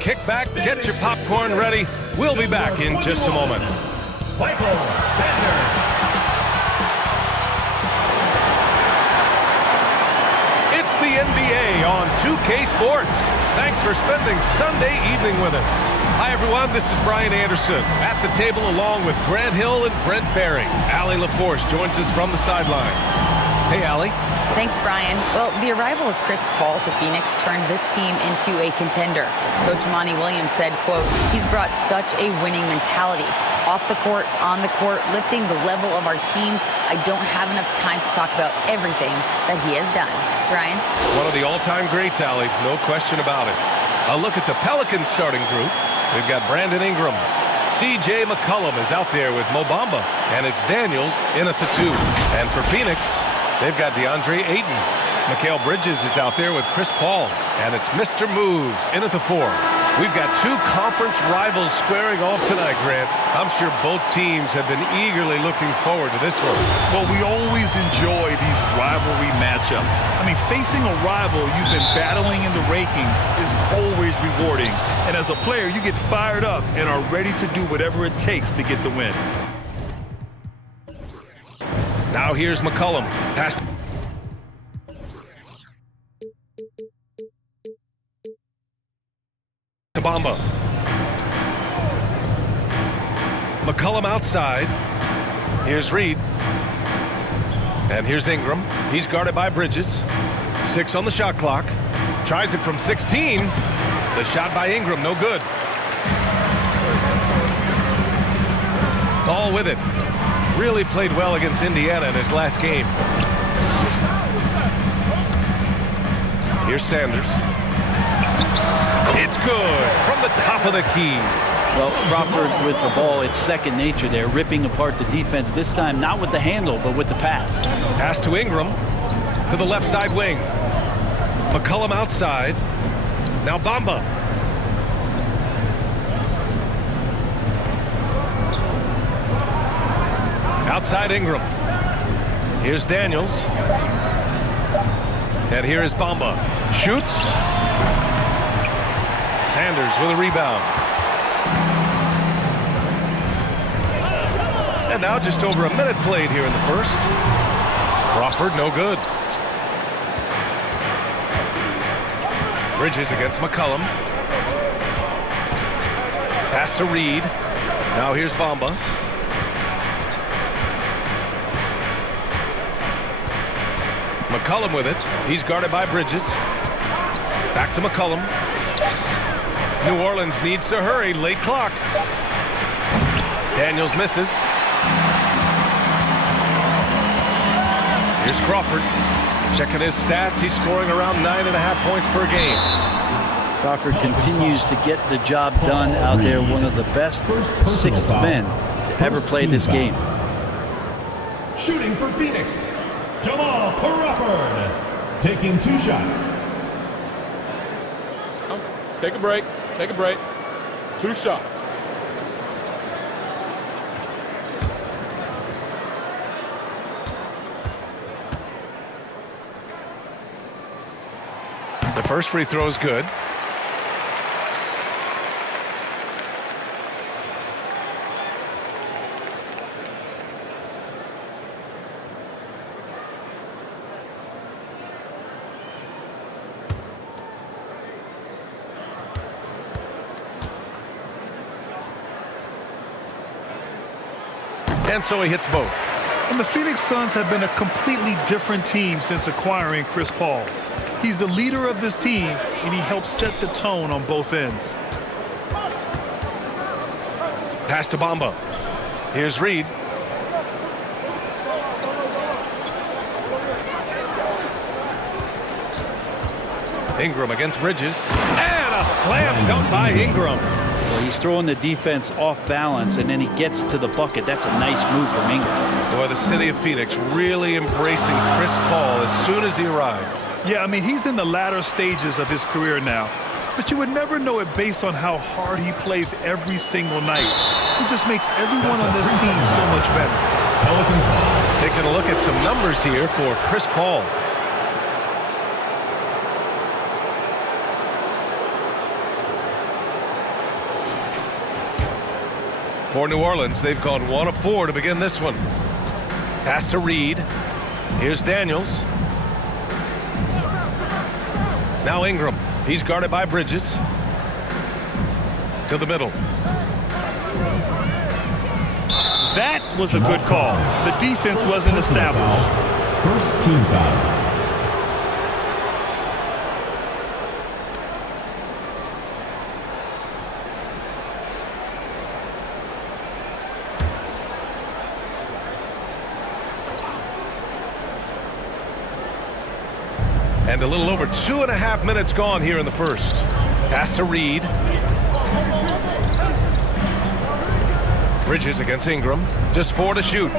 kick back, get your popcorn ready. We'll be back in just a moment. Michael Sanders. It's the NBA on 2K Sports. Thanks for spending Sunday evening with us. Hi, everyone. This is Brian Anderson at the table along with Grant Hill and Brent Barry. Allie LaForce joins us from the sidelines. Hey, Allie. Thanks, Brian. Well, the arrival of Chris Paul to Phoenix turned this team into a contender. Coach Monty Williams said, quote, he's brought such a winning mentality. Off the court, on the court, lifting the level of our team. I don't have enough time to talk about everything that he has done. Brian? One of the all-time greats, Allie. No question about it. A look at the Pelicans starting group. We've got Brandon Ingram. C.J. McCollum is out there with Mo Bamba. And it's Daniels in at the 2. And for Phoenix, they've got DeAndre Ayton. Mikal Bridges is out there with Chris Paul. And it's Mr. Moves in at the 4. We've got two conference rivals squaring off tonight, Grant. I'm sure both teams have been eagerly looking forward to this one. Well, we always enjoy these rivalry matchups. I mean, facing a rival you've been battling in the rankings is always rewarding. And as a player, you get fired up and are ready to do whatever it takes to get the win. Now here's McCollum. Pass to Bamba. McCollum outside. Here's Reed. And here's Ingram. He's guarded by Bridges. 6 on the shot clock. Tries it from 16. The shot by Ingram, no good. Ball with it. Really played well against Indiana in his last game. Here's Sanders. It's good from the top of the key. Well, Crawford with the ball, it's second nature there, ripping apart the defense. This time, not with the handle, but with the pass. Pass to Ingram to the left side wing. McCollum outside. Now Bamba. Outside Ingram. Here's Daniels. And here is Bamba. Shoots. Sanders with a rebound. And now just over a minute played here in the first. Crawford, no good. Bridges against McCollum. Pass to Reed. Now here's Bamba. McCollum with it. He's guarded by Bridges. Back to McCollum. New Orleans needs to hurry. Late clock. Daniels misses. Here's Crawford. Checking his stats. He's scoring around 9.5 points per game. Crawford continues to get the job done out there. One of the best sixth men to ever play this game. Shooting for Phoenix, Jamal Crawford, taking 2 shots. Take a break. Take a break. 2 shots. The first free throw is good. And so he hits both. And the Phoenix Suns have been a completely different team since acquiring Chris Paul. He's the leader of this team, and he helps set the tone on both ends. Pass to Bamba. Here's Reed. Ingram against Bridges. And a slam dunk by Ingram. Well, he's throwing the defense off balance, and then he gets to the bucket. That's a nice move from Ingram. Boy, the city of Phoenix really embracing Chris Paul as soon as he arrived. Yeah, I mean, he's in the latter stages of his career now. But you would never know it based on how hard he plays every single night. He just makes everyone on this team so much better. Pelicans ball. Taking a look at some numbers here for Chris Paul. For New Orleans, they've gone 1 of 4 to begin this one. Pass to Reed. Here's Daniels. Now Ingram. He's guarded by Bridges. To the middle. That was a good call. The defense wasn't established. First team foul. And a little over 2.5 minutes gone here in the first. Pass to Reed. Bridges against Ingram. Just 4 to shoot.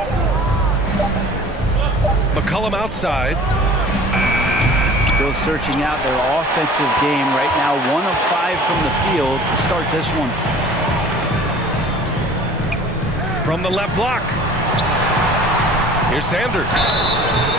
McCollum outside. Still searching out their offensive game right now. 1 of 5 from the field to start this one. From the left block. Here's Sanders.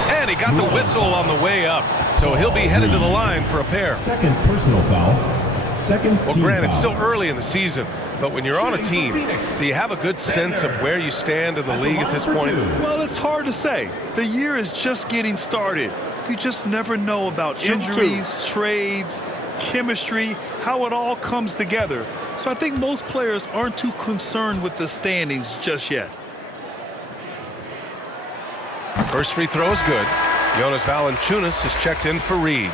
And he got the whistle on the way up. So he'll be headed to the line for a pair. Second personal foul. Second Well, team Grant, foul. it's still early in the season. But when you're on a team, do you have a good sense of where you stand in the league at this point? Well, it's hard to say. The year is just getting started. You just never know about injuries, trades, chemistry, how it all comes together. So I think most players aren't too concerned with the standings just yet. First free throw is good. Jonas Valanciunas is checked in for Reed.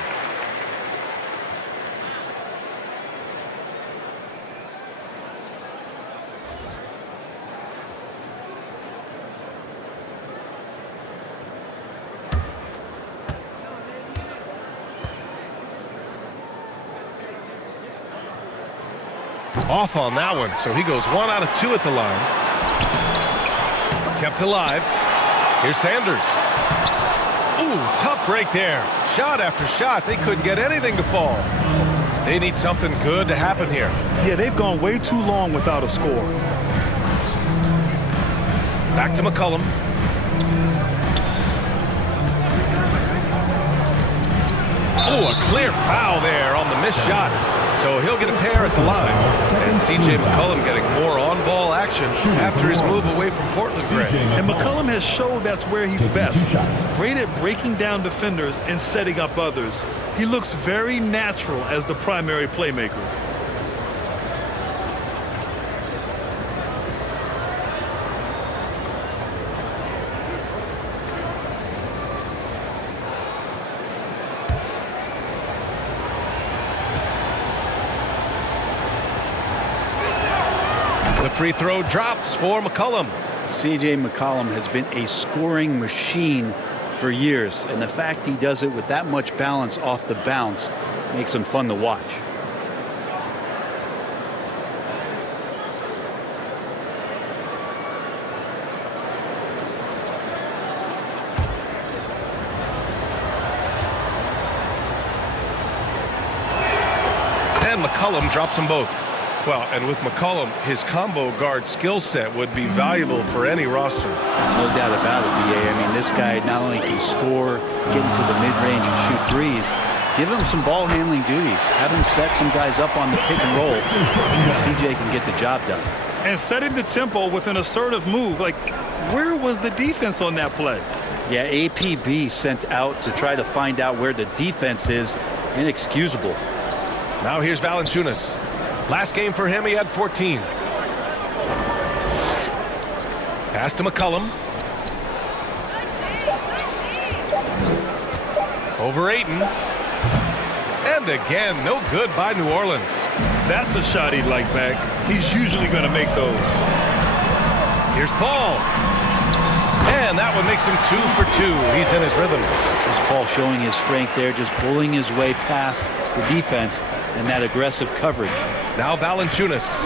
Off on that one, so he goes 1 out of 2 at the line. Kept alive. Here's Sanders. Ooh, tough break there. Shot after shot. They couldn't get anything to fall. They need something good to happen here. Yeah, they've gone way too long without a score. Back to McCollum. Oh, a clear foul there on the missed shot. So he'll get a pair at the line. And C.J. McCollum getting more on-ball action after his move away from Portland. And McCollum has showed that's where he's best. Great at breaking down defenders and setting up others. He looks very natural as the primary playmaker. The free throw drops for McCollum. C.J. McCollum has been a scoring machine for years, and the fact he does it with that much balance off the bounce makes him fun to watch. And McCollum drops them both. Well, and with McCollum, his combo guard skill set would be valuable for any roster. No doubt about it, B.A. I mean, this guy not only can score, get into the mid-range and shoot threes, give him some ball handling duties. Have him set some guys up on the pick and roll, and C.J. can get the job done. And setting the tempo with an assertive move. Like, where was the defense on that play? Yeah, APB sent out to try to find out where the defense is. Inexcusable. Now here's Valanciunas. Last game for him, he had 14. Pass to McCollum. Over Ayton. And again, no good by New Orleans. That's a shot he'd like back. He's usually going to make those. Here's Paul. And that one makes him 2 for 2. He's in his rhythm. There's Paul showing his strength there, just bullying his way past the defense and that aggressive coverage. Now Valanciunas.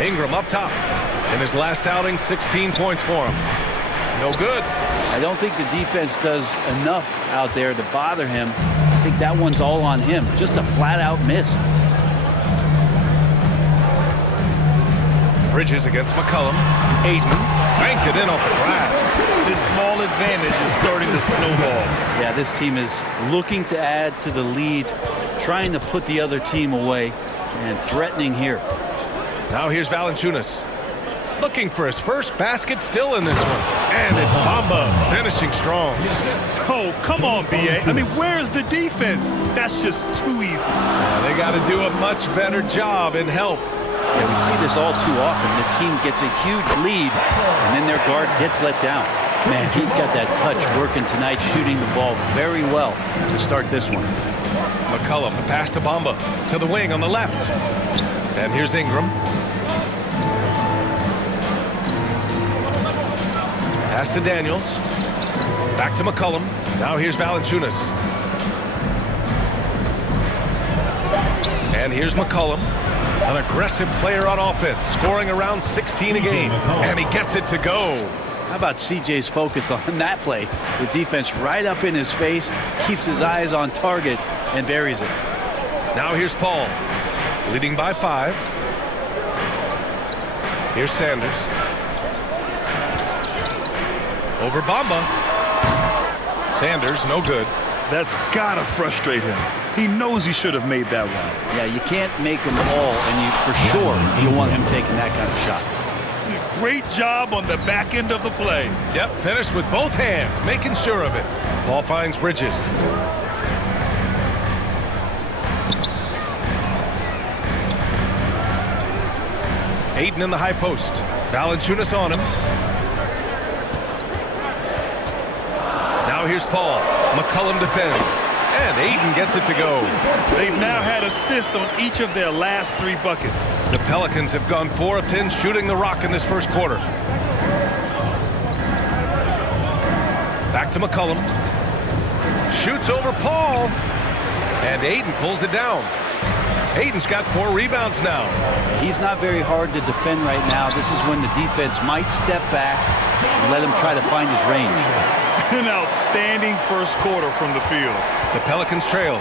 Ingram up top. In his last outing, 16 points for him. No good. I don't think the defense does enough out there to bother him. I think that one's all on him. Just a flat-out miss. Bridges against McCollum. Ayton banked it in off the glass. This small advantage is starting to snowball. Yeah, this team is looking to add to the lead, trying to put the other team away. And threatening here. Now here's Valanciunas. Looking for his first basket still in this one. And it's Bamba finishing strong. Oh, come on, B.A. I mean, where's the defense? That's just too easy. They got to do a much better job in help. Yeah, we see this all too often. The team gets a huge lead, and then their guard gets let down. Man, he's got that touch working tonight, shooting the ball very well to start this one. McCollum, a pass to Bamba, to the wing on the left. And here's Ingram. Pass to Daniels. Back to McCollum. Now here's Valanciunas. And here's McCollum. An aggressive player on offense, scoring around 16 a game. And he gets it to go. How about CJ's focus on that play? The defense right up in his face, keeps his eyes on target, and buries it. Now here's Paul, leading by 5. Here's Sanders. Over Bamba. Sanders, no good. That's got to frustrate him. He knows he should have made that one. Yeah, you can't make them all, and you for sure you don't want him taking that kind of shot. Great job on the back end of the play. Yep, finished with both hands, making sure of it. Ball finds Bridges. Ayton in the high post. Valanciunas on him. Now here's Paul. McCollum defends. And Ayton gets it to go. They've now had assists on each of their last 3 buckets. The Pelicans have gone 4 of 10 shooting the rock in this first quarter. Back to McCollum. Shoots over Paul. And Ayton pulls it down. Ayton's got 4 rebounds now. He's not very hard to defend right now. This is when the defense might step back and let him try to find his range. An outstanding first quarter from the field. The Pelicans trail.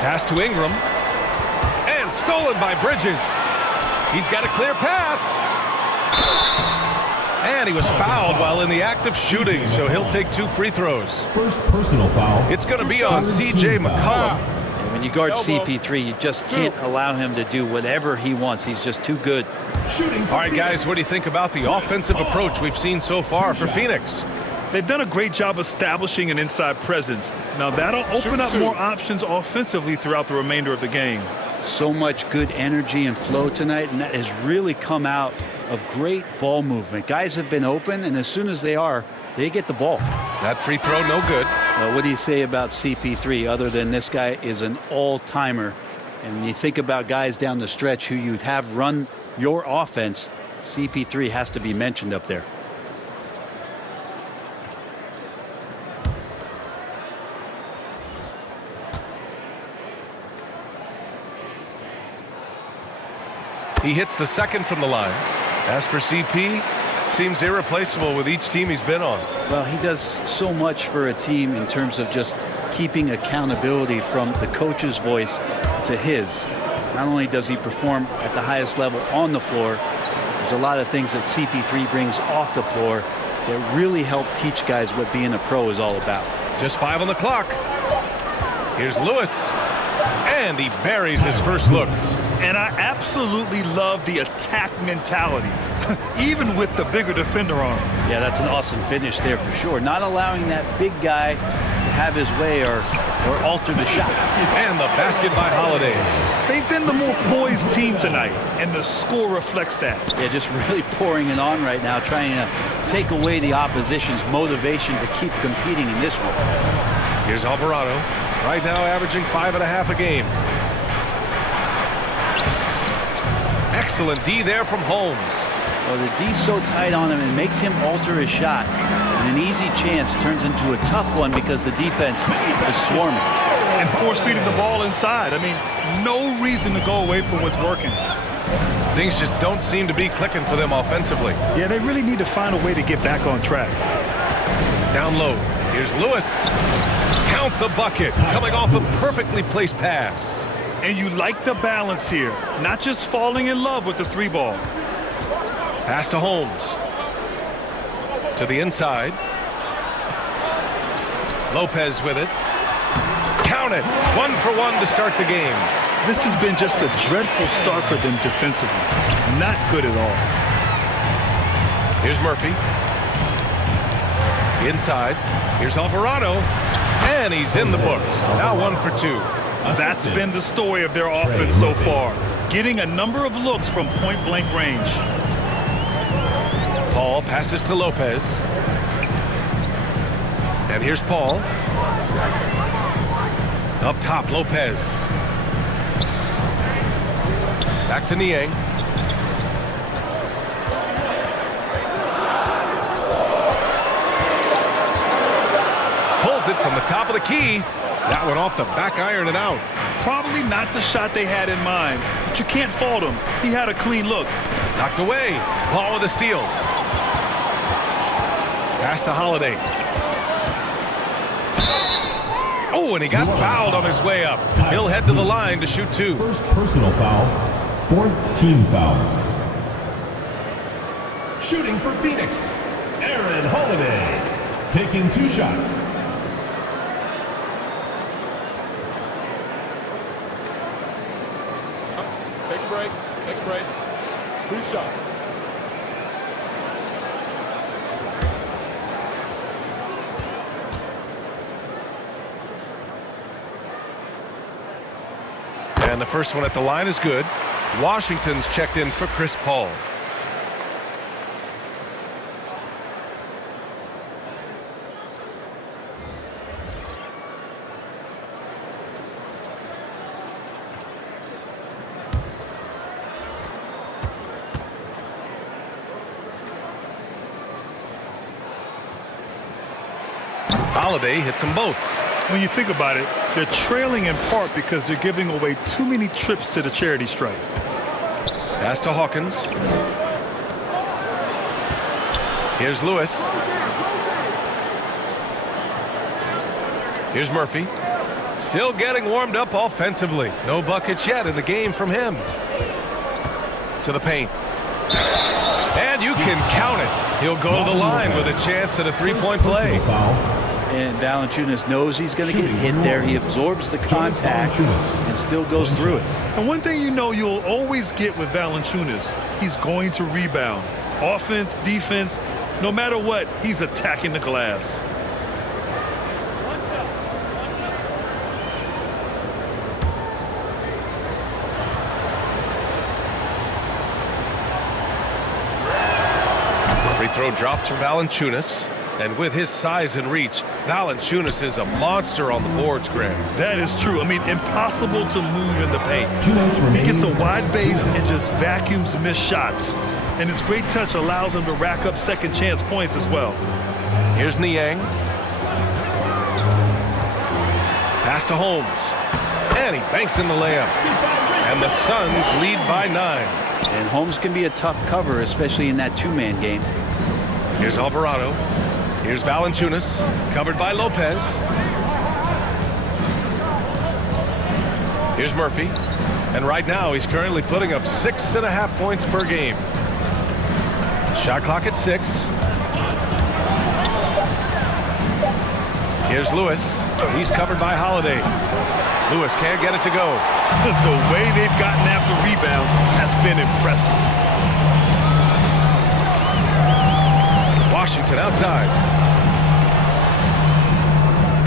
Pass to Ingram. And stolen by Bridges. He's got a clear path. And he was fouled while in the act of shooting, so he'll take 2 free throws. First personal foul. It's going to be on C.J. McCollum. When you guard CP3, you just can't allow him to do whatever he wants. He's just too good. All right, guys, what do you think about the offensive approach we've seen so far for Phoenix? They've done a great job establishing an inside presence. Now that'll open up more options offensively throughout the remainder of the game. So much good energy and flow tonight, and that has really come out of great ball movement. Guys have been open, and as soon as they are, they get the ball. That free throw, no good. What do you say about CP3 other than this guy is an all-timer? And when you think about guys down the stretch who you'd have run your offense, CP3 has to be mentioned up there. He hits the second from the line. As for CP, seems irreplaceable with each team he's been on. Well, he does so much for a team in terms of just keeping accountability from the coach's voice to his. Not only does he perform at the highest level on the floor, there's a lot of things that CP3 brings off the floor that really help teach guys what being a pro is all about. Just 5 on the clock. Here's Lewis. And he buries his first looks. And I absolutely love the attack mentality, even with the bigger defender on him. Yeah, that's an awesome finish there for sure. Not allowing that big guy to have his way or alter the shot. And the basket by Holiday. They've been the more poised team tonight, and the score reflects that. Yeah, just really pouring it on right now, trying to take away the opposition's motivation to keep competing in this one. Here's Alvarado. Right now averaging 5.5 a game. Excellent D there from Holmes. Well, the D's so tight on him, it makes him alter his shot. And an easy chance turns into a tough one because the defense is swarming. And force-feeding the ball inside. I mean, no reason to go away from what's working. Things just don't seem to be clicking for them offensively. Yeah, they really need to find a way to get back on track. Down low. Here's Lewis. Count the bucket. Coming off a perfectly placed pass. And you like the balance here. Not just falling in love with the 3-ball. Pass to Holmes. To the inside. Lopez with it. Count it. 1 for 1 to start the game. This has been just a dreadful start for them defensively. Not good at all. Here's Murphy. Inside. Here's Alvarado. And he's in the books. Now 1 for 2. That's been the story of their offense so far. Getting a number of looks from point-blank range. Paul passes to Lopez. And here's Paul. Up top, Lopez. Back to Niang. Pulls it from the top of the key. That one off the back iron and out. Probably not the shot they had in mind, but you can't fault him. He had a clean look. Knocked away. Paul with a steal. Pass to Holiday. Oh, and he got fouled on his way up. He'll head to the line to shoot 2. First personal foul. 4th team foul. Shooting for Phoenix, Aaron Holiday. Taking 2 shots. Take a break. Take a break. 2 shots. And the first one at the line is good. Washington's checked in for Chris Paul. Holiday hits them both. When you think about it, they're trailing in part because they're giving away too many trips to the charity stripe. Pass to Hawkins. Here's Lewis. Here's Murphy. Still getting warmed up offensively. No buckets yet in the game from him. To the paint. And you can count it. He'll go to the line with a chance at a 3-point play. And Valanciunas knows he's going to get hit there. He absorbs the contact and still goes through it. And one thing you know you'll always get with Valanciunas, he's going to rebound. Offense, defense, no matter what, he's attacking the glass. Free throw drops for Valanciunas. And with his size and reach, Valanciunas is a monster on the boards, Graham. That is true. I mean, impossible to move in the paint. He gets a wide base and just vacuums missed shots. And his great touch allows him to rack up second chance points as well. Here's Niang. Pass to Holmes. And he banks in the layup. And the Suns lead by 9. And Holmes can be a tough cover, especially in that 2-man game. Here's Alvarado. Here's Valanciunas, covered by Lopez. Here's Murphy. And right now, he's currently putting up 6.5 points per game. Shot clock at 6. Here's Lewis. He's covered by Holiday. Lewis can't get it to go. The way they've gotten after rebounds has been impressive. Washington outside.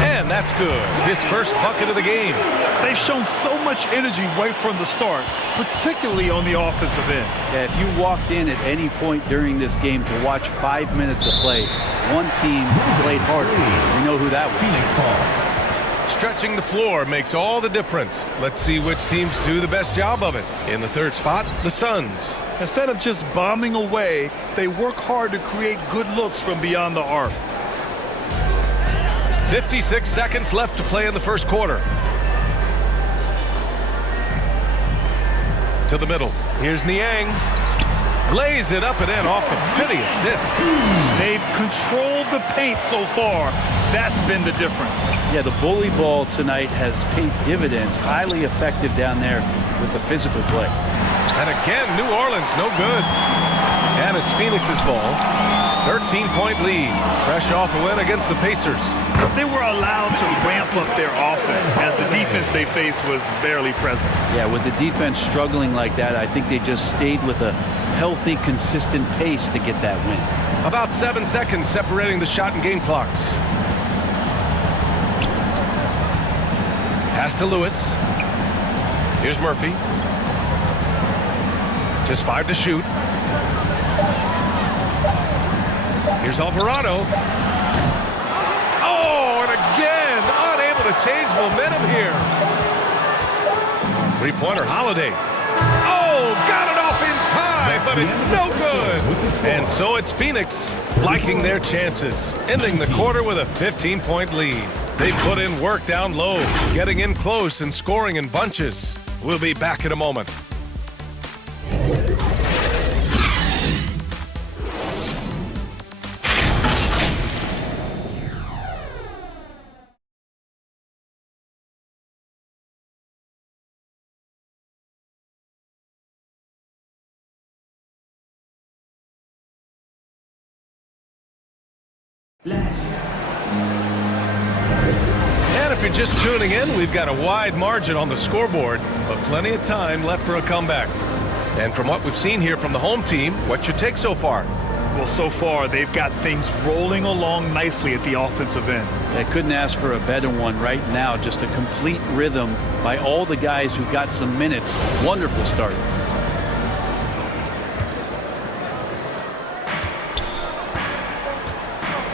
And that's good. His first bucket of the game. They've shown so much energy right from the start, particularly on the offensive end. Yeah, if you walked in at any point during this game to watch 5 minutes of play, one team played harder. We know who that was. Phoenix ball. Stretching the floor makes all the difference. Let's see which teams do the best job of it. In the third spot, the Suns. Instead of just bombing away, they work hard to create good looks from beyond the arc. 56 seconds left to play in the first quarter. To the middle. Here's Niang. Lays it up and in off the pretty assist. They've controlled the paint so far. That's been the difference. Yeah, the bully ball tonight has paid dividends. Highly effective down there with the physical play. And again, New Orleans, no good. And it's Phoenix's ball. 13-point lead. Fresh off a win against the Pacers. They were allowed to ramp up their offense as the defense they faced was barely present. Yeah, with the defense struggling like that, I think they just stayed with a healthy, consistent pace to get that win. About 7 seconds separating the shot and game clocks. Pass to Lewis. Here's Murphy. Just 5 to shoot. Here's Alvarado. Oh, and again, unable to change momentum here. Three-pointer, Holiday. Oh, got it off in time, but it's no good. And so it's Phoenix liking their chances, ending the quarter with a 15-point lead. They put in work down low, getting in close and scoring in bunches. We'll be back in a moment. And if you're just tuning in, we've got a wide margin on the scoreboard, but plenty of time left for a comeback. And from what we've seen here from the home team, what's your take so far? Well, so far, they've got things rolling along nicely at the offensive end. I couldn't ask for a better one right now. Just a complete rhythm by all the guys who got some minutes. Wonderful start.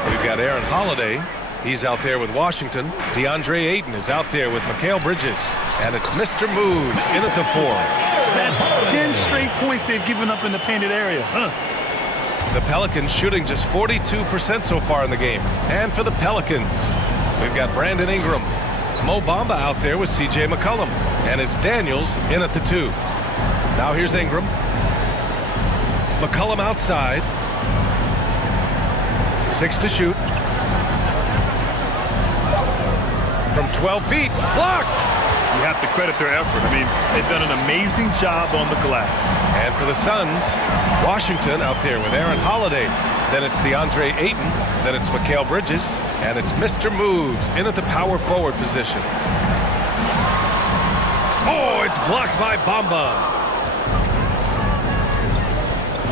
We've got Aaron Holiday. He's out there with Washington. DeAndre Ayton is out there with Mikal Bridges. And it's Mr. Moves in at the 4. That's 10 straight points they've given up in the painted area. The Pelicans shooting just 42% so far in the game. And for the Pelicans, we've got Brandon Ingram. Mo Bamba out there with C.J. McCollum. And it's Daniels in at the 2. Now here's Ingram. McCollum outside. 6 to shoot. From 12 feet. Blocked! You have to credit their effort. I mean, they've done an amazing job on the glass. And for the Suns, Washington out there with Aaron Holiday. Then it's DeAndre Ayton. Then it's Mikal Bridges. And it's Mr. Moves in at the power forward position. Oh, it's blocked by Bamba.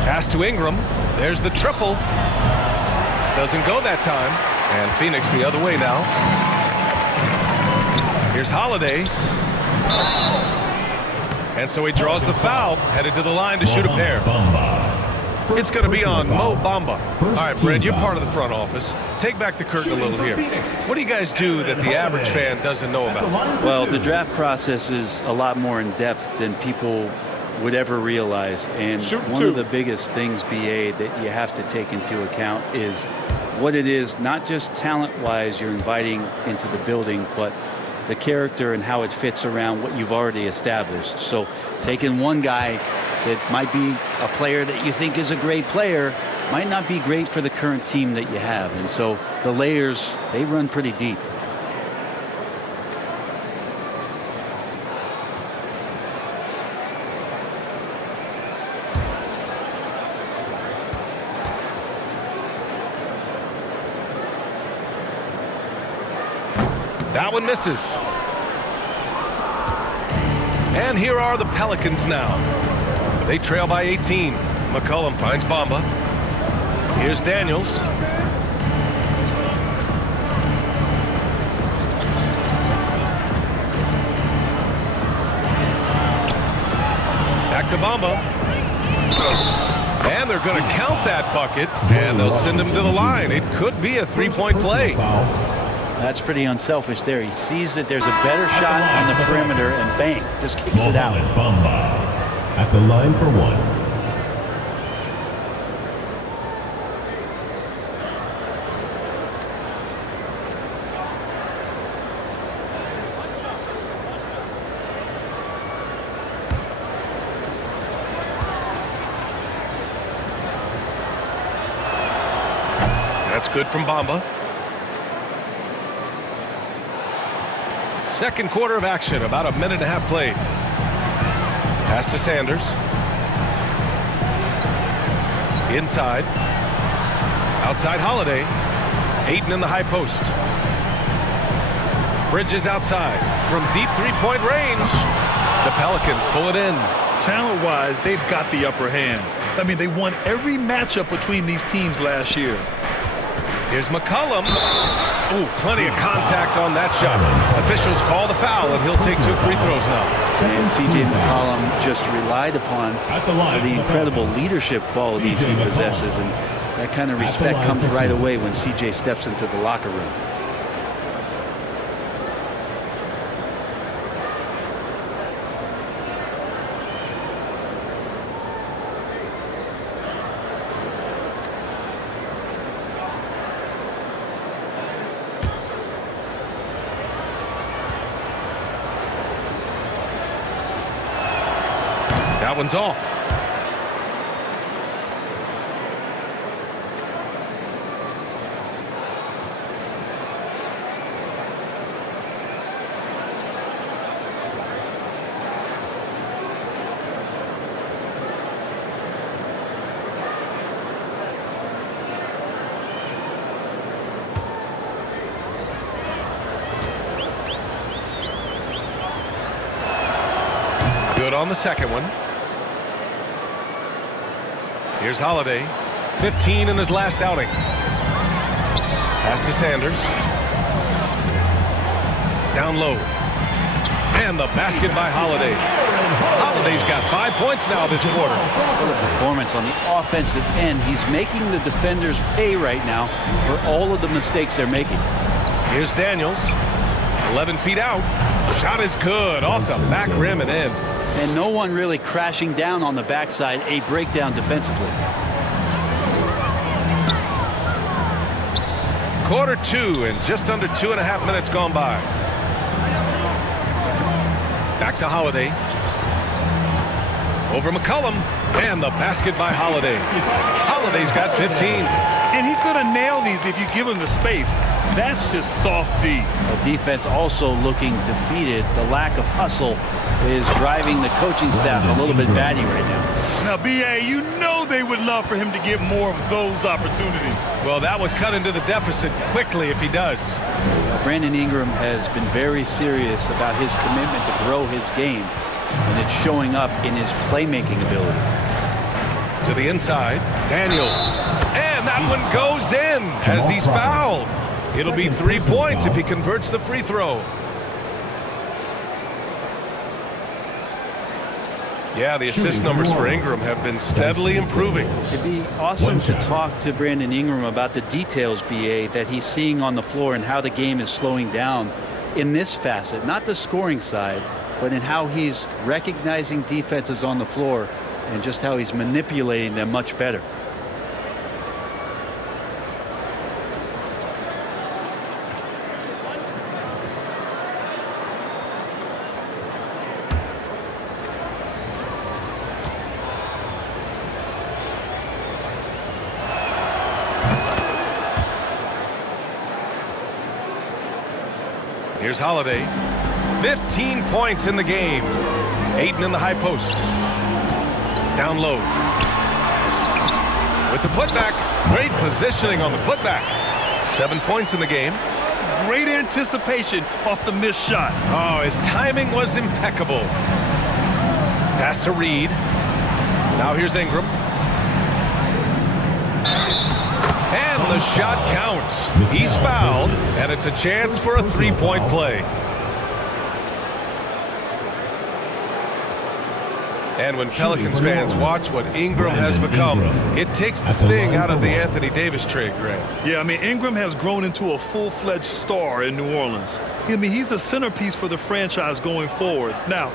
Pass to Ingram. There's the triple. Doesn't go that time. And Phoenix the other way now. Here's Holiday. And so he draws the foul, headed to the line to shoot a pair. It's going to be on Mo Bamba. All right, Brad, you're part of the front office. Take back the curtain a little here. What do you guys do that the average fan doesn't know about? Well, the draft process is a lot more in depth than people would ever realize. And one of the biggest things, BA, that you have to take into account is what it is, not just talent-wise you're inviting into the building, but the character and how it fits around what you've already established. So taking one guy that might be a player that you think is a great player might not be great for the current team that you have. And so the layers, they run pretty deep. That one misses. And here are the Pelicans now. They trail by 18. McCollum finds Bamba. Here's Daniels. Back to Bamba. And they're going to count that bucket, and they'll send him to the line. It could be a three-point play. That's pretty unselfish there. He sees that there's a better shot on the perimeter, and bang, just kicks it out. Bamba at the line for 1. That's good from Bamba. Second quarter of action, about a minute and a half played. Pass to Sanders. Inside. Outside Holiday. Ayton in the high post. Bridges outside from deep three-point range. The Pelicans pull it in. Talent-wise, they've got the upper hand. I mean, they won every matchup between these teams last year. Here's McCollum. Ooh, plenty of contact on that shot. Officials call the foul, and he'll take 2 free throws now. And C.J. McCollum just relied upon for the incredible leadership qualities he possesses, and that kind of respect comes right away when C.J. steps into the locker room. That one's off. Good on the second one. Here's Holiday, 15 in his last outing. Pass to Sanders. Down low. And the basket by Holiday. Holiday's got 5 points now this quarter. What a performance on the offensive end. He's making the defenders pay right now for all of the mistakes they're making. Here's Daniels, 11 feet out. Shot is good, off the back rim and in. And no one really crashing down on the backside, a breakdown defensively. Quarter 2 and just under 2.5 minutes gone by. Back to Holiday. Over McCollum. And the basket by Holiday. Holiday's got 15. And he's going to nail these if you give him the space. That's just soft D. The defense also looking defeated. The lack of hustle is driving the coaching staff a little bit batty right now. Now, B.A., you know they would love for him to get more of those opportunities. Well, that would cut into the deficit quickly if he does. Brandon Ingram has been very serious about his commitment to grow his game, and it's showing up in his playmaking ability. To the inside, Daniels. And that one goes in as he's fouled. It'll be 3 points if he converts the free throw. Yeah, the assist numbers for Ingram have been steadily improving. It'd be awesome to talk to Brandon Ingram about the details, BA, that he's seeing on the floor and how the game is slowing down in this facet, not the scoring side, but in how he's recognizing defenses on the floor and just how he's manipulating them much better. Here's Holiday. 15 points in the game. Ayton in the high post. Down low. With the putback. Great positioning on the putback. 7 points in the game. Great anticipation off the missed shot. Oh, his timing was impeccable. Pass to Reed. Now here's Ingram. And the shot counts. He's fouled, and it's a chance for a three-point play. And when Pelicans fans watch what Ingram has become, it takes the sting out of the Anthony Davis trade, Grant. Yeah, I mean, Ingram has grown into a full-fledged star in New Orleans. I mean, he's a centerpiece for the franchise going forward. Now,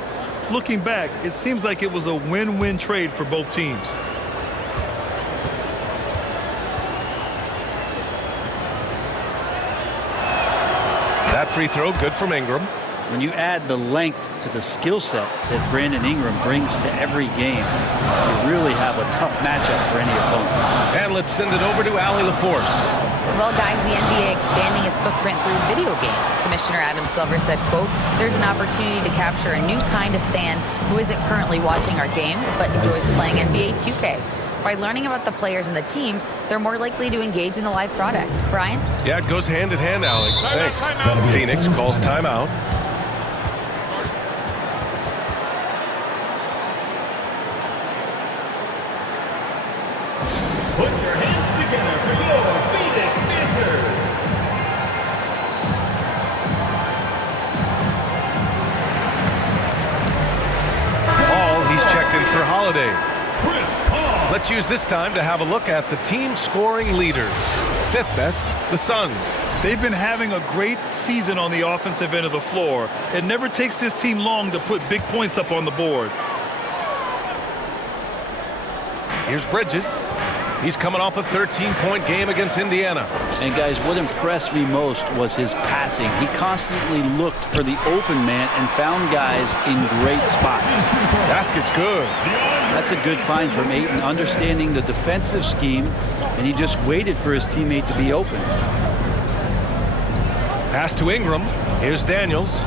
looking back, it seems like it was a win-win trade for both teams. That free throw, good from Ingram. When you add the length to the skill set that Brandon Ingram brings to every game, you really have a tough matchup for any opponent. And let's send it over to Allie LaForce. Well, guys, the NBA expanding its footprint through video games. Commissioner Adam Silver said, quote, "There's an opportunity to capture a new kind of fan who isn't currently watching our games but enjoys playing NBA 2K. by learning about the players and the teams, they're more likely to engage in the live product. Brian? Yeah, it goes hand in hand, Alec. Thanks. Phoenix calls timeout. Put your hands together for your Phoenix Dancers. He's checked in for Holiday. Chris Paul. Let's use this time to have a look at the team scoring leaders. Fifth best, the Suns. They've been having a great season on the offensive end of the floor. It never takes this team long to put big points up on the board. Here's Bridges. He's coming off a 13-point game against Indiana. And guys, what impressed me most was his passing. He constantly looked for the open man and found guys in great spots. Basket's good. That's a good find from Ayton, understanding the defensive scheme, and he just waited for his teammate to be open. Pass to Ingram. Here's Daniels.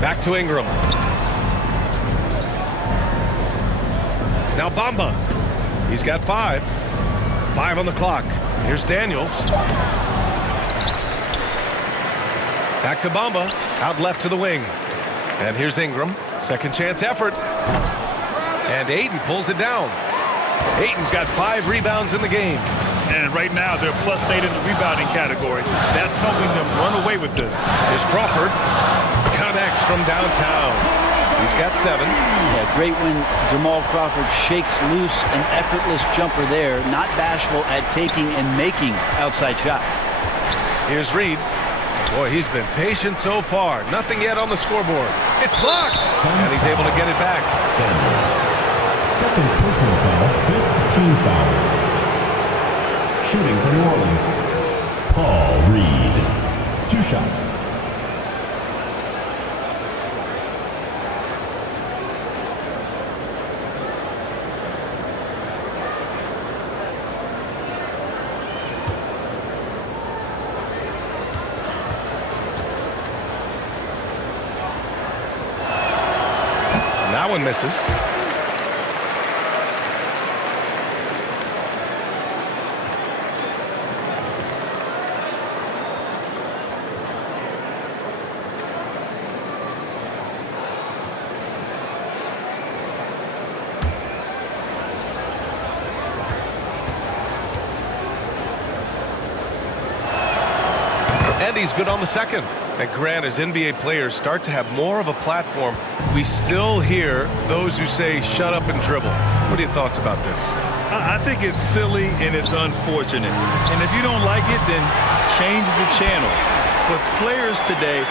Back to Ingram. Now Bamba. He's got 5. 5 on the clock. Here's Daniels. Back to Bamba. Out left to the wing. And here's Ingram. Second chance effort. And Ayton pulls it down. Ayton's got 5 rebounds in the game. And right now, they're +8 in the rebounding category. That's helping them run away with this. Here's Crawford. Connects from downtown. He's got 7. Yeah, great when Jamal Crawford shakes loose an effortless jumper there, not bashful at taking and making outside shots. Here's Reed. Boy, he's been patient so far. Nothing yet on the scoreboard. It's blocked. And he's able to get it back. Sanders. Second personal foul, 5th team foul. Shooting for New Orleans, Paul Reed. 2 shots. That one misses. And he's good on the second. And Grant, as NBA players start to have more of a platform, we still hear those who say, shut up and dribble. What are your thoughts about this? I think it's silly and it's unfortunate. And if you don't like it, then change the channel. But players today,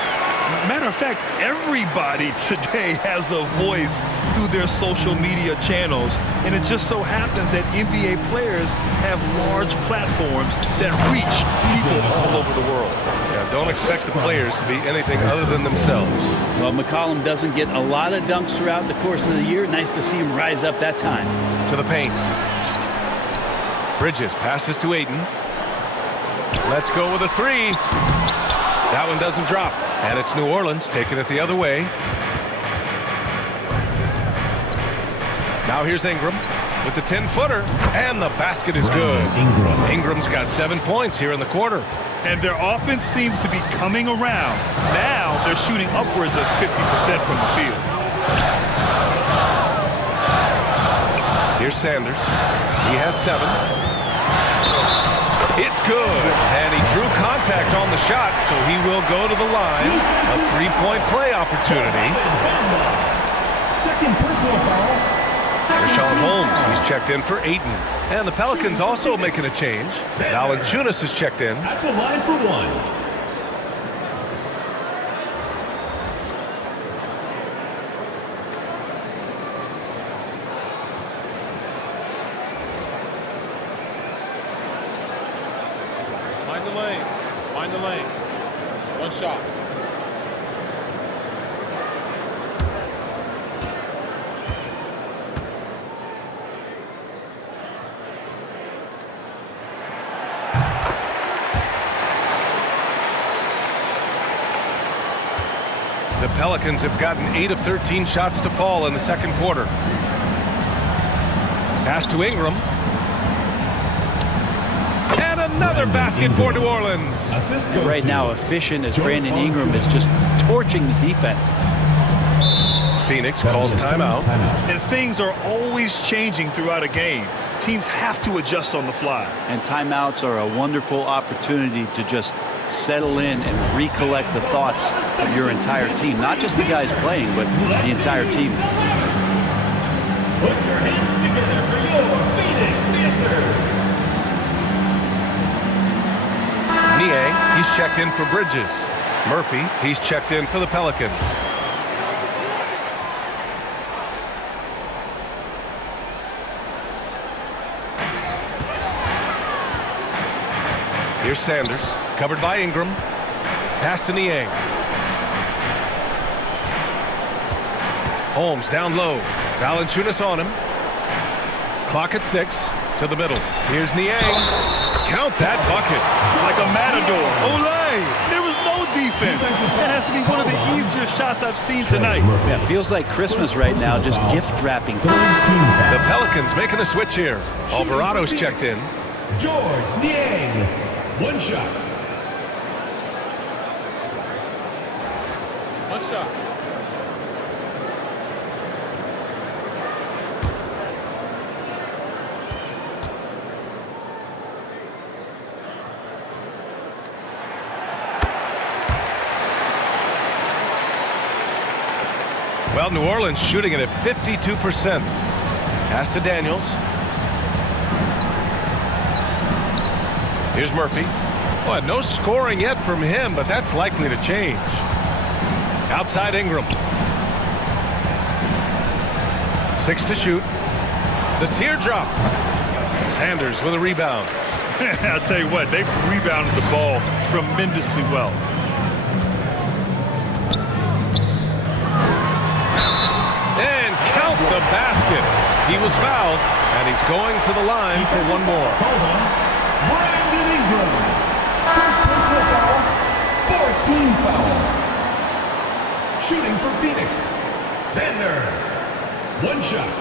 matter of fact, everybody today has a voice through their social media channels. And it just so happens that NBA players have large platforms that reach people all over the world. Yeah, don't expect the players to be anything other than themselves. Well, McCollum doesn't get a lot of dunks throughout the course of the year. Nice to see him rise up that time. To the paint. Bridges passes to Ayton. Let's go with a 3. That one doesn't drop. And it's New Orleans taking it the other way. Now here's Ingram with the 10-footer. And the basket is good. Ingram's got 7 points here in the quarter. And their offense seems to be coming around. Now they're shooting upwards of 50% from the field. Here's Sanders. He has 7. It's good. And he drew contact on the shot, so he will go to the line. A 3-point play opportunity. Second personal foul. Rashawn Holmes, he's checked in for Ayton. And the Pelicans also making a change. Valanciunas is checked in. At the line for 1. Mind the lanes. Mind the lanes. 1 shot. The Pelicans have gotten 8 of 13 shots to fall in the second quarter. Pass to Ingram. And another basket for New Orleans. Assist And goes right to now, efficient as George Brandon Ingram is just torching the defense. Phoenix calls timeout. And things are always changing throughout a game. Teams have to adjust on the fly. And timeouts are a wonderful opportunity to just settle in and recollect the thoughts of your entire team. Not just the guys playing, but the entire team. Put your hands together for your Phoenix Dancers. Niang, he's checked in for Bridges. Murphy, he's checked in for the Pelicans. Here's Sanders, covered by Ingram. Pass to Niang. Holmes down low. Valanciunas on him. Clock at 6. To the middle. Here's Niang. Count that bucket. Like a matador. Olay! There was no defense. That has to be one of the easier shots I've seen tonight. Yeah, it feels like Christmas right now, just gift wrapping. The Pelicans making a switch here. Alvarado's checked in. George Niang. One shot. One shot. Well, New Orleans shooting it at 52%. Pass to Daniels. Here's Murphy. Well, no scoring yet from him, but that's likely to change. Outside Ingram. 6 to shoot. The teardrop. Sanders with a rebound. I'll tell you what, they've rebounded the ball tremendously well. And count the basket. He was fouled, and he's going to the line for one more. Hold on. Brandon Ingram. First personal foul. 14 foul. Shooting for Phoenix. Sanders. One shot.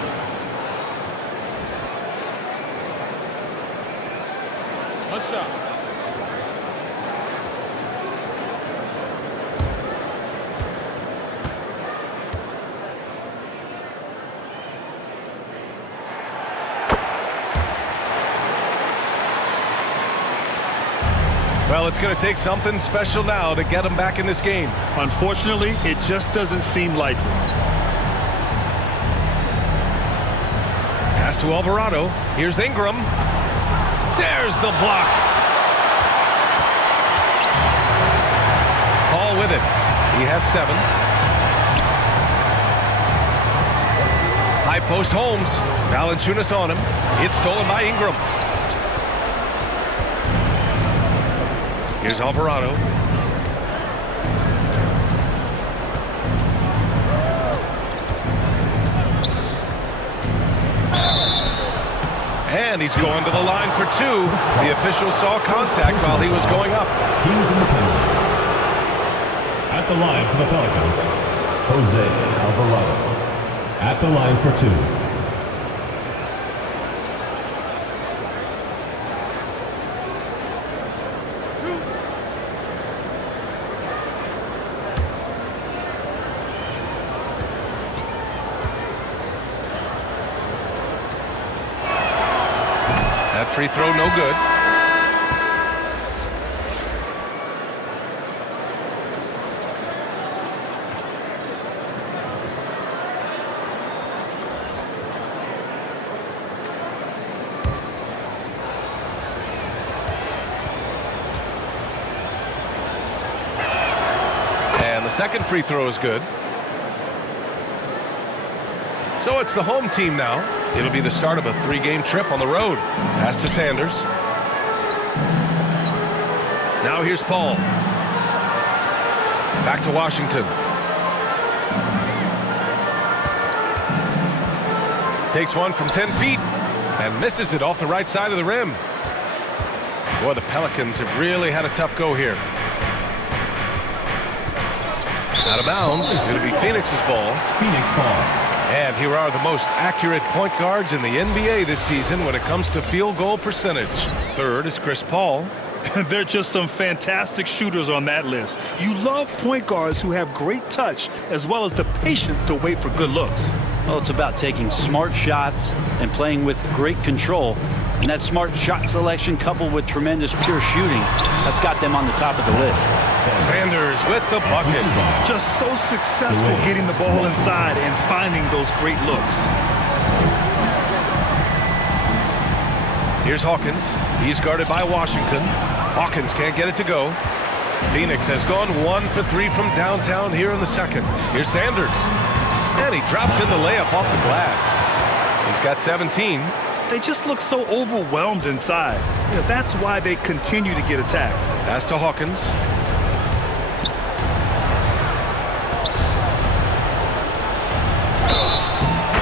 One shot. Well, it's going to take something special now to get him back in this game. Unfortunately, it just doesn't seem likely. Pass to Alvarado. Here's Ingram. There's the block. Paul with it. He has 7. High post Holmes. Valanciunas on him. It's stolen by Ingram. Here's Alvarado. And he's going to the line for 2. The official saw contact while he was going up. Teams in the penalty. At the line for the Pelicans, Jose Alvarado. At the line for 2. That free throw no good. And the second free throw is good. So it's the home team now. It'll be the start of a 3-game trip on the road. Pass to Sanders. Now here's Paul. Back to Washington. Takes one from 10 feet and misses it off the right side of the rim. Boy, the Pelicans have really had a tough go here. Out of bounds. It'll be Phoenix's ball. Phoenix ball. And here are the most accurate point guards in the NBA this season when it comes to field goal percentage. Third is Chris Paul. They're just some fantastic shooters on that list. You love point guards who have great touch as well as the patience to wait for good looks. Well, it's about taking smart shots and playing with great control. And that smart shot selection coupled with tremendous pure shooting, that's got them on the top of the list. Sanders with the bucket. Just so successful getting the ball inside and finding those great looks. Here's Hawkins. He's guarded by Washington. Hawkins can't get it to go. Phoenix has gone 1 for 3 from downtown here in the second. Here's Sanders. And he drops in the layup off the glass. He's got 17. They just look so overwhelmed inside. That's why they continue to get attacked. Pass to Hawkins.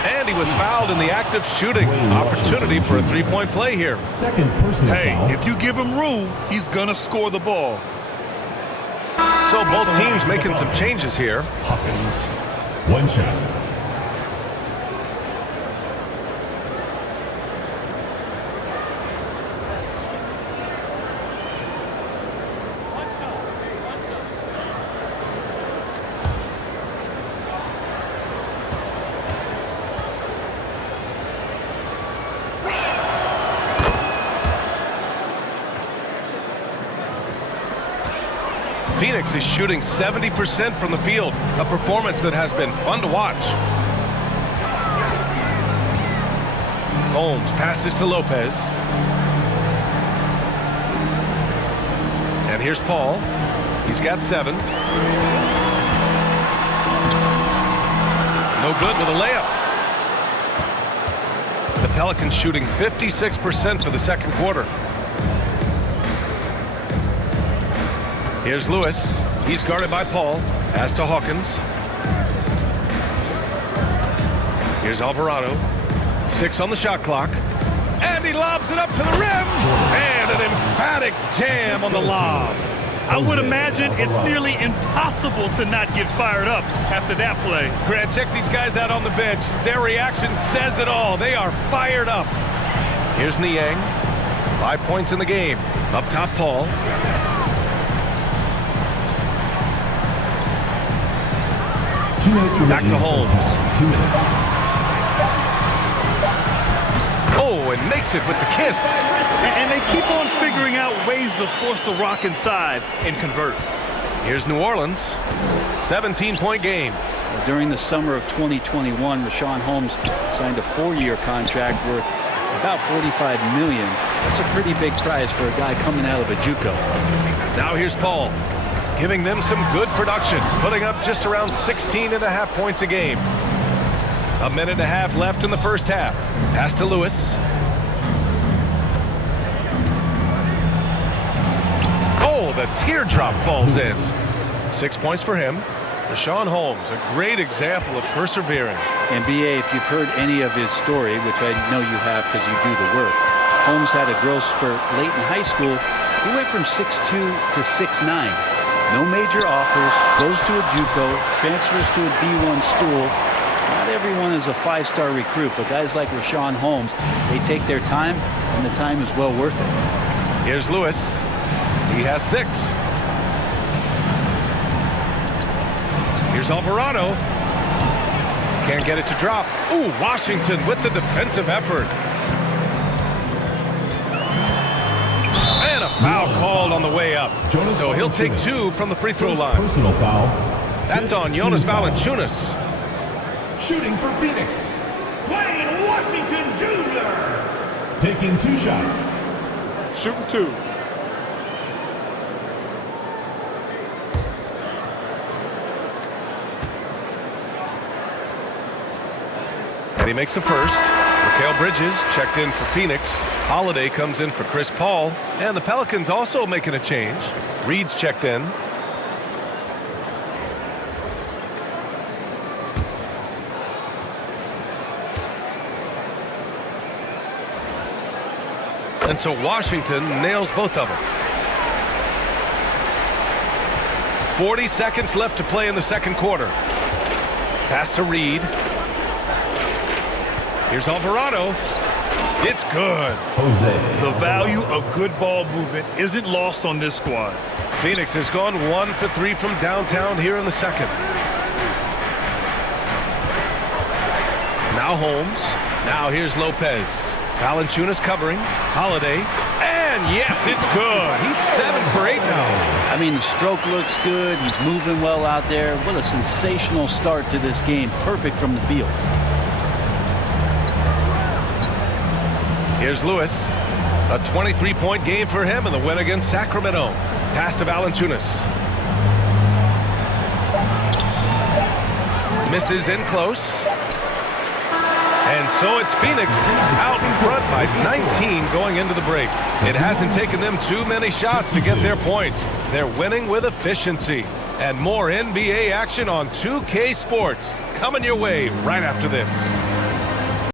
And he was fouled in the act of shooting. Opportunity for a three-point play here. Second personal Hey, foul. if you give him room, he's going to score the ball. So both teams making some changes here. Hawkins. One shot. Phoenix is shooting 70% from the field, a performance that has been fun to watch. Holmes passes to Lopez. And here's Paul. He's got 7. No good with a layup. The Pelicans shooting 56% for the second quarter. Here's Lewis. He's guarded by Paul. Pass to Hawkins. Here's Alvarado. 6 on the shot clock. And he lobs it up to the rim. And an emphatic jam on the lob. I would imagine it's nearly impossible to not get fired up after that play. Grant, check these guys out on the bench. Their reaction says it all. They are fired up. Here's Niang. 5 points in the game. Up top, Paul. Back to Holmes. 2 minutes. Oh, and makes it with the kiss. And they keep on figuring out ways to force the rock inside and convert. Here's New Orleans. 17-point game. During the summer of 2021, Rashawn Holmes signed a 4-year contract worth about $45 million. That's a pretty big price for a guy coming out of a JUCO. Now here's Paul, giving them some good production, putting up just around 16.5 points a game. A minute and a half left in the first half. Pass to Lewis. Oh, the teardrop falls in. 6 points for him. Rashawn Holmes, a great example of persevering. And BA, if you've heard any of his story, which I know you have because you do the work, Holmes had a growth spurt late in high school. He went from 6'2 to 6'9". No major offers, goes to a JUCO, transfers to a D1 school. Not everyone is a 5-star recruit, but guys like Rashawn Holmes, they take their time, and the time is well worth it. Here's Lewis. He has 6. Here's Alvarado. Can't get it to drop. Ooh, Washington with the defensive effort. And a foul called on the way up. So he'll take 2 from the free throw line. Personal foul. That's on Jonas Valanciunas. Shooting for Phoenix. Dwayne Washington Jr. Taking 2 shots. Shooting 2. And he makes a first. Mikal Bridges checked in for Phoenix. Holiday comes in for Chris Paul. And the Pelicans also making a change. Reed's checked in. And so Washington nails both of them. 40 seconds left to play in the second quarter. Pass to Reed. Here's Alvarado. It's good. Jose. The value of good ball movement isn't lost on this squad. Phoenix has gone 1 for 3 from downtown here in the second. Now Holmes. Now here's Lopez. Valanciunas covering. Holiday. And yes, it's good. He's 7 for 8 now. I mean, the stroke looks good. He's moving well out there. What a sensational start to this game. Perfect from the field. Here's Lewis. A 23-point game for him in the win against Sacramento. Pass to Valanciunas. Misses in close. And so it's Phoenix out in front by 19 going into the break. It hasn't taken them too many shots to get their points. They're winning with efficiency. And more NBA action on 2K Sports coming your way right after this.